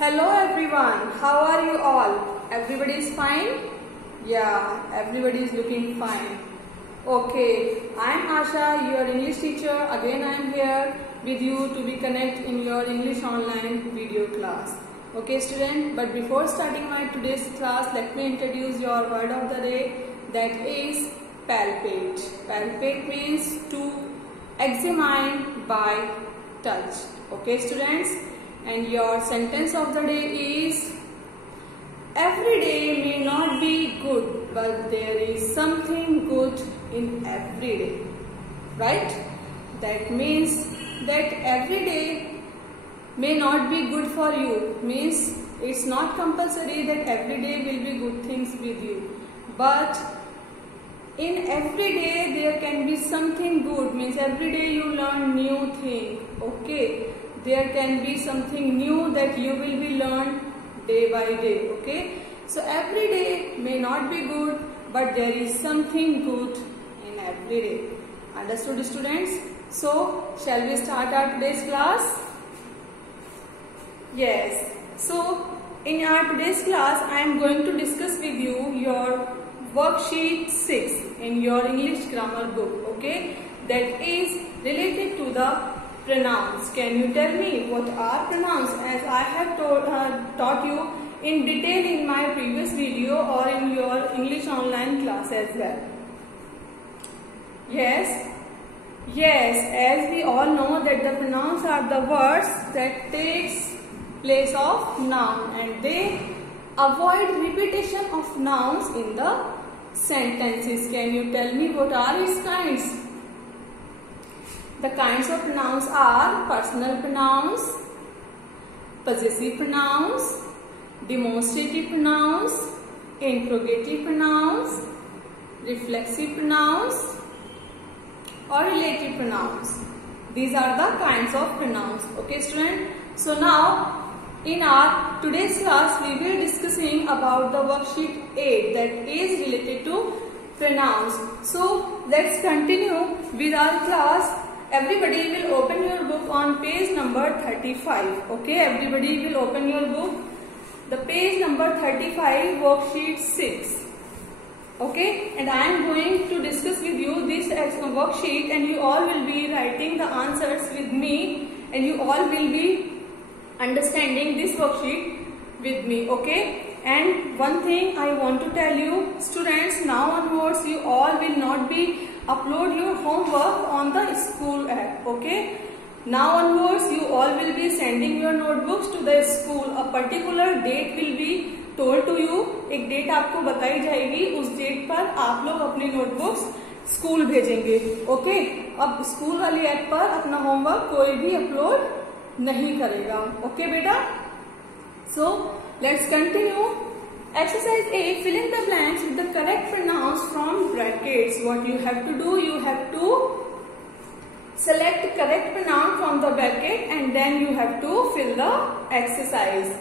Hello everyone, how are you all? Everybody is fine? Yeah, everybody is looking fine. Okay, I am Asha, your English teacher. Again I am here with you to be connect in your English online video class. Okay student, but before starting my today's class, let me introduce your word of the day, that is palpate. Palpate means to examine by touch. Okay students, and your sentence of the day is, every day may not be good, but there is something good in every day. Right? That means that every day may not be good for you, means it's not compulsory that every day will be good things with you, but in every day there can be something good, means every day you learn new thing. Okay, there can be something new that you will be learned day by day. Okay, so every day may not be good, but there is something good in every day. Understood students? So shall we start our today's class? Yes, so in our today's class I am going to discuss with you your worksheet 6 in your English grammar book. Okay, that is related to the pronouns. Can you tell me what are pronouns, as I have taught you in detail in my previous video or in your English online class as well? Yes, as we all know that the pronouns are the words that takes place of noun and they avoid repetition of nouns in the sentences. Can you tell me what are its kinds? The kinds of pronouns are personal pronouns, possessive pronouns, demonstrative pronouns, interrogative pronouns, reflexive pronouns, or relative pronouns. These are the kinds of pronouns. Okay student, so now in our today's class we will discussing about the worksheet 8 that is related to pronouns. So let's continue with our class. Everybody will open your book on page number 35. Okay, everybody will open your book, the page number 35, worksheet 6. Okay, and I am going to discuss with you this worksheet, and you all will be writing the answers with me, and you all will be understanding this worksheet with me. Okay, and one thing I want to tell you students, now onwards you all will not be upload your homework on the school app. Okay, now onwards you all will be sending your notebooks to the school. A particular date will be told to you. एक date आपको बताई जाएगी, उस date पर आप लोग अपनी notebooks school भेजेंगे. ओके, अब स्कूल वाली ऐप पर अपना होमवर्क कोई भी अपलोड नहीं करेगा. ओके बेटा, so let's continue. Exercise A, fill in the blanks with the correct pronouns from brackets. What you have to do, you have to select correct pronoun from the bracket and then you have to fill the exercise.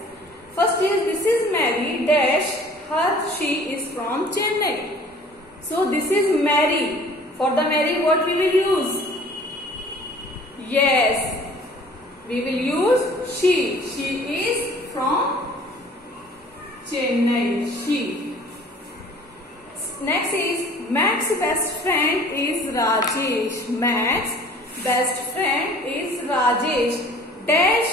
First is, this is Mary dash, her, she is from Chennai. So this is Mary. For the Mary, what we will use? Yes, we will use she. She is from Chennai, she. Next is, Max best friend is Rajesh. Max best friend is Rajesh. Dash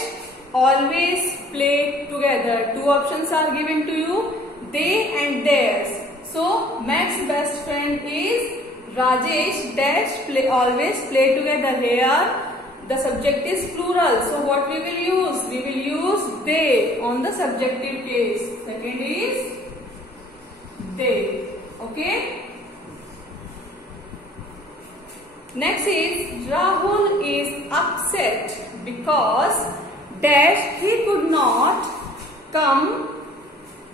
always play together. Two options are given to you, they and theirs. So Max best friend is Rajesh dash always play together. Here the subject is plural, so what we will use? We will use they on the subjective case. Second is they. Okay. Next is, Rahul is upset because dash he could not come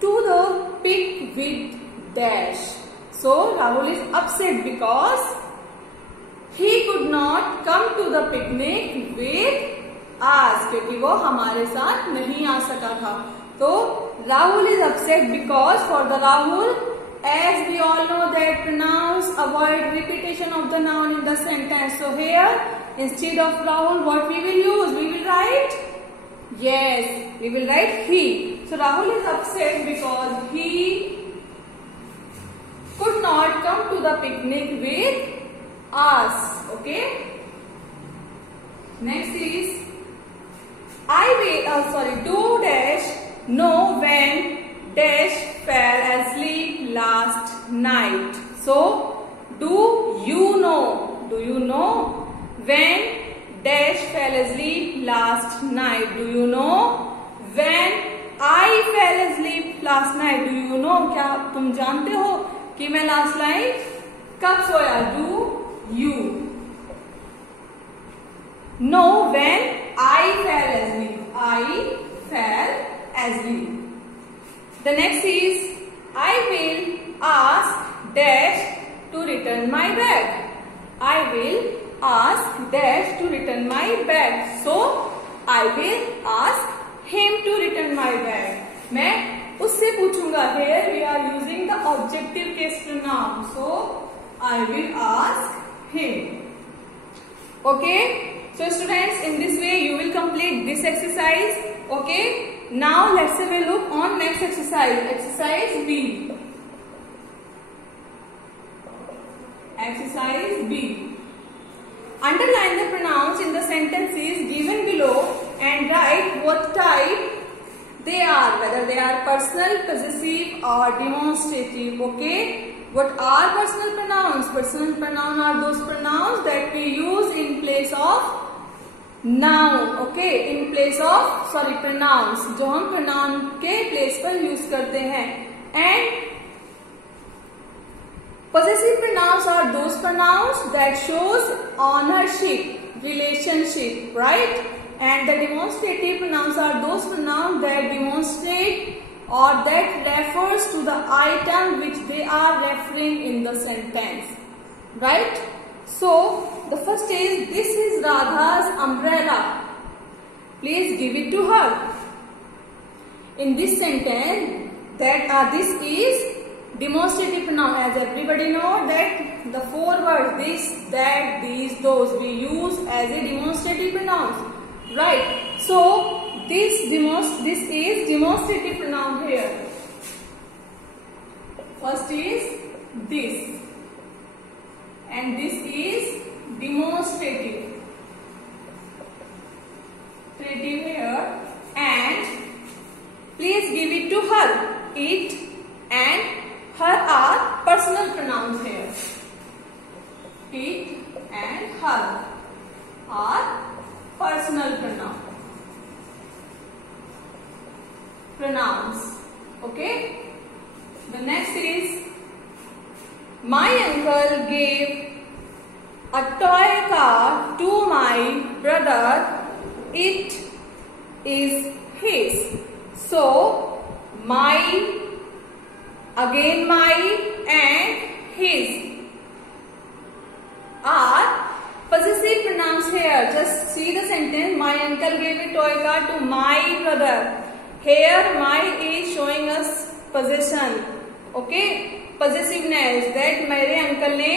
to the pic with dash. So Rahul is upset because he could not come to the picnic with us, क्योंकि वो हमारे साथ नहीं आ सका था. तो Rahul is upset because, for the Rahul, as we all know that pronouns avoid repetition of the noun in the sentence. So here, instead of Rahul, what we will use? We will write Yes, we will write he. So Rahul is upset because he could not come to the picnic with us. Okay. Next is do dash know when dash fell asleep last night. So do you know when dash fell asleep last night? Do you know when I fell asleep last night? Do you know? क्या तुम जानते हो कि मैं last night कब सोया? Do you know when I fell asleep? I fell asleep. The next is I will ask dash to return my bag. I will ask dash to return my bag. So I will ask him to return my bag. मैं उससे पूछूंगा. Here we are using the objective case pronoun. So I will ask him. Okay. So students, in this way you will complete this exercise. Okay. Now let's have a look on next exercise. Exercise B. Exercise B. Underline the pronouns in the sentences given below and write what type they are, whether they are personal, possessive or demonstrative. Okay. What are personal pronouns? Personal pronouns are those pronouns that we use in place of noun. Okay. In place of pronouns जो हम pronoun के place पर use करते हैं. And possessive pronouns are those pronouns that shows ownership, relationship, right? And the demonstrative pronouns are those pronouns that demonstrate or that refers to the item which they are referring in the sentence, right? So the first is, this is Radha's umbrella. Please give it to her. In this sentence, this is demonstrative pronoun. As everybody know that the four words this, that, these, those we use as a demonstrative pronouns, right? So this is demonstrative pronoun here. First is this, and this is demonstrative here, and please give it to her. It and her are personal pronouns here. It and her are personal pronouns. Okay. The next is, my uncle gave a toy car to my brother. It is his. So my, again my and his are possessive pronouns here. Just see the sentence. My uncle gave a toy car to my brother. Here my is showing us possession. Okay. Possessiveness, that मेरे uncle ने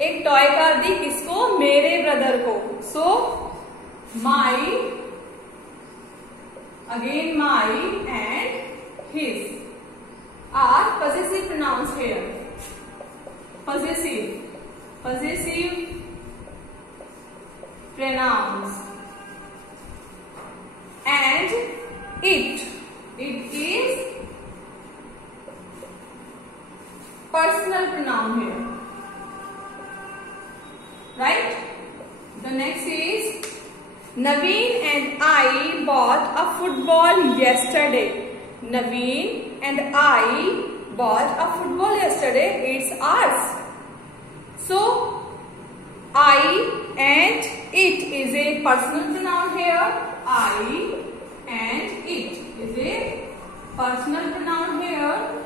एक toy car दी किसको? मेरे brother को. So my, again my and his are possessive pronouns here. Possessive pronouns. And it is personal pronoun here, right? The next is, Naveen and I bought a football yesterday. Naveen and I bought a football yesterday. It's ours. So I and it is a personal pronoun here. I and it is a personal pronoun here.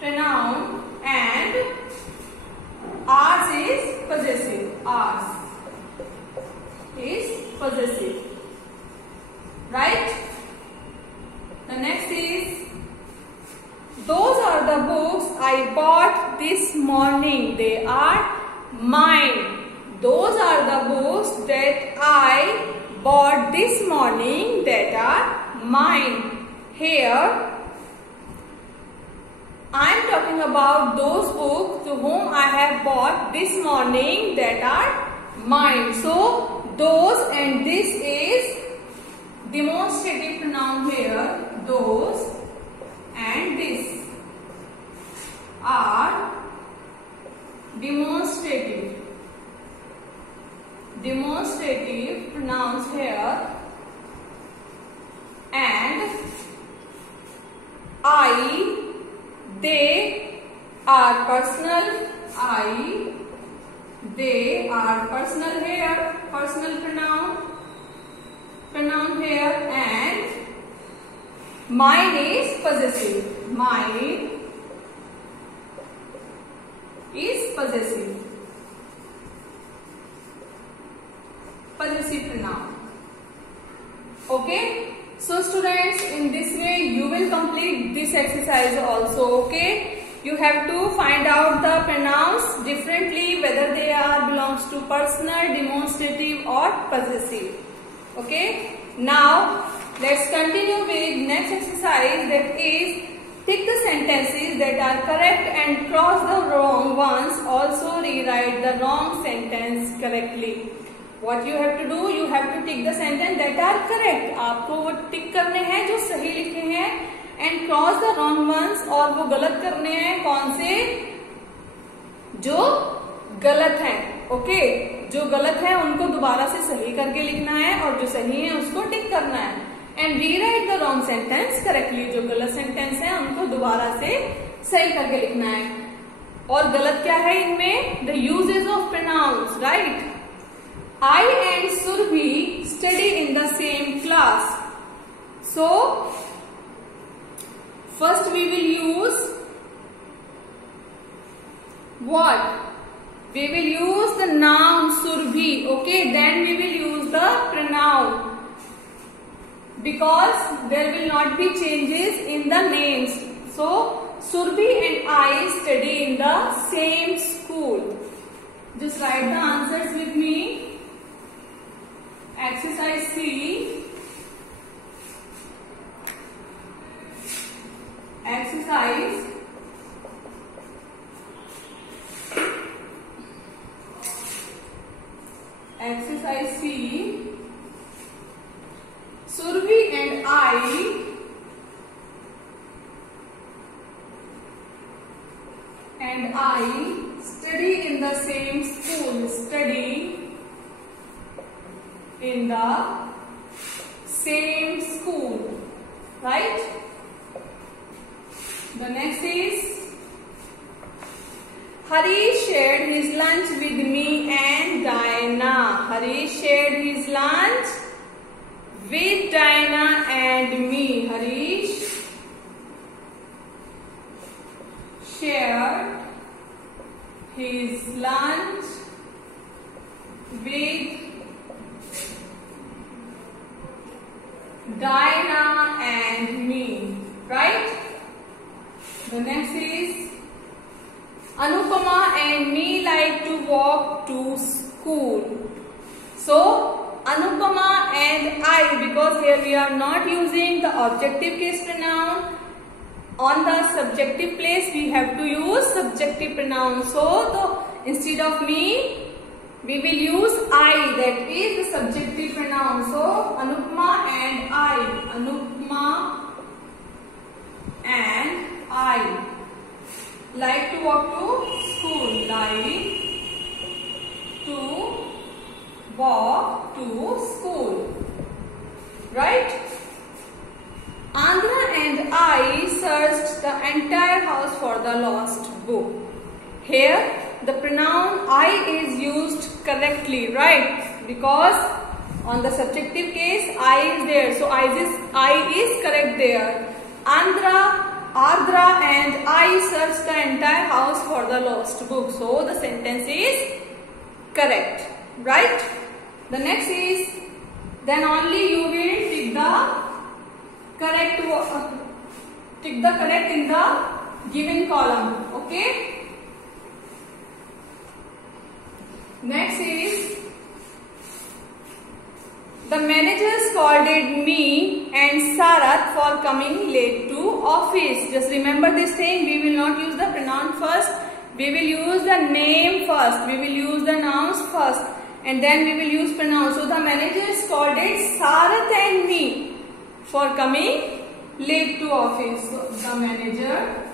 Pronoun, and ours is possessive. Ours is possessive, right? The next is, those are the books I bought this morning. They are mine. Those are the books that I bought this morning that are mine. Here I am talking about those books to whom I have bought this morning that are mine. So those and this is demonstrative pronoun here. Those and this are demonstrative pronouns here, and I, they are personal. I, they are personal here, personal pronoun here, and mine is possessive. Mine is possessive pronoun. Okay, so students, in this way you will complete this exercise also. Okay, you have to find out the pronouns differently, whether they are belongs to personal, demonstrative or possessive. Okay, now let's continue with next exercise, that is tick the sentences that are correct and cross the wrong ones. Also rewrite the wrong sentence correctly. What you have to do, you have to tick the sentence that are correct. आपको वो टिक करने हैं जो सही लिखे हैं, and cross the wrong ones, और वो गलत करने हैं कौन से, जो गलत हैं. ओके, जो गलत है उनको दोबारा से सही करके लिखना है और जो सही है उसको टिक करना है. And rewrite the wrong sentence correctly. जो गलत सेंटेंस है उनको दोबारा से सही करके लिखना है. और गलत क्या है इनमें, the usages of pronouns. Right, I and Surbhi study in the same class. So first we will use what? We will use the noun Surbhi. Okay, then we will use the pronoun, because there will not be changes in the names. So Surbhi and I study in the same school. Just write the answers with me. Exercise C. Exercise C. Surbhi and I study in the same school. Study in the same school. Right? The next is Harish shared his lunch with me and Diana. Harish shared his lunch with Diana and me. Harish shared his lunch with Diana and me. Right? The next is Anupama and me like to walk to school. So Anupama and I, because here we are not using the objective case pronoun, on the subjective place we have to use subjective pronoun. So instead of me, we will use I, that is the subjective pronoun. So Anupama and I. Anupama and I like to walk to school. Like to walk to school. Right? Andhra and I searched the entire house for the lost book. Here the pronoun I is used correctly, right? Because on the subjective case I is there, so I is correct there. Ardra and I searched the entire house for the lost book. So the sentence is correct, right? The next is, then only you will tick the correct in the given column. Okay. Next is The manager scolded me and Sarath for coming late to office. Just remember this thing. We will not use the pronoun first. We will use the name first. We will use the nouns first. And then we will use pronouns. So the manager scolded Sarath and me for coming late to office. So the manager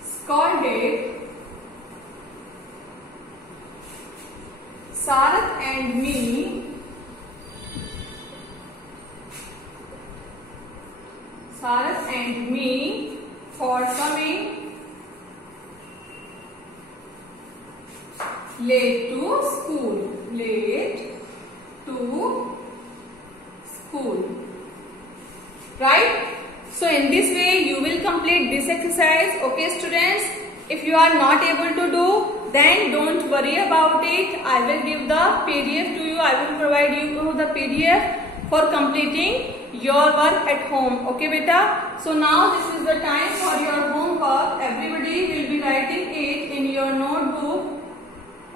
scolded Sarath and me for coming late to school. Right? So in this way you will complete this exercise. Okay students, if you are not able to do, then don't worry about it. I will give the PDF to you. I will provide you the PDF for completing your work at home. Okay beta? So now this is the time for your homework. Everybody will be writing it in your notebook,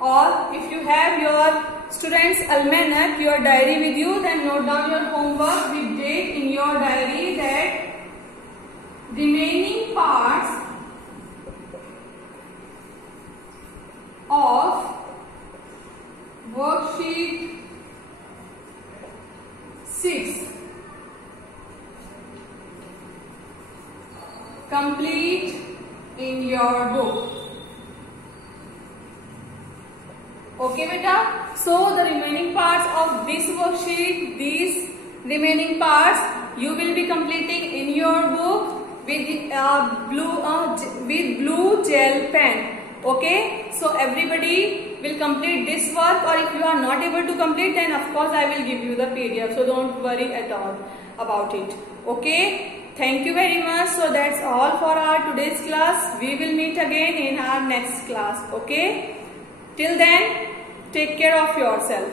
or if you have your students' almanac, your diary with you, then note down your homework with date in your diary that remaining parts of worksheet 6 complete in your book. Okay beta? So the remaining parts of this worksheet, these remaining parts you will be completing in your book with blue gel pen. Okay, so everybody will complete this work, or if you are not able to complete, then of course I will give you the PDF, so don't worry at all about it. Okay, thank you very much. So that's all for our today's class. We will meet again in our next class. Okay, till then, take care of yourself.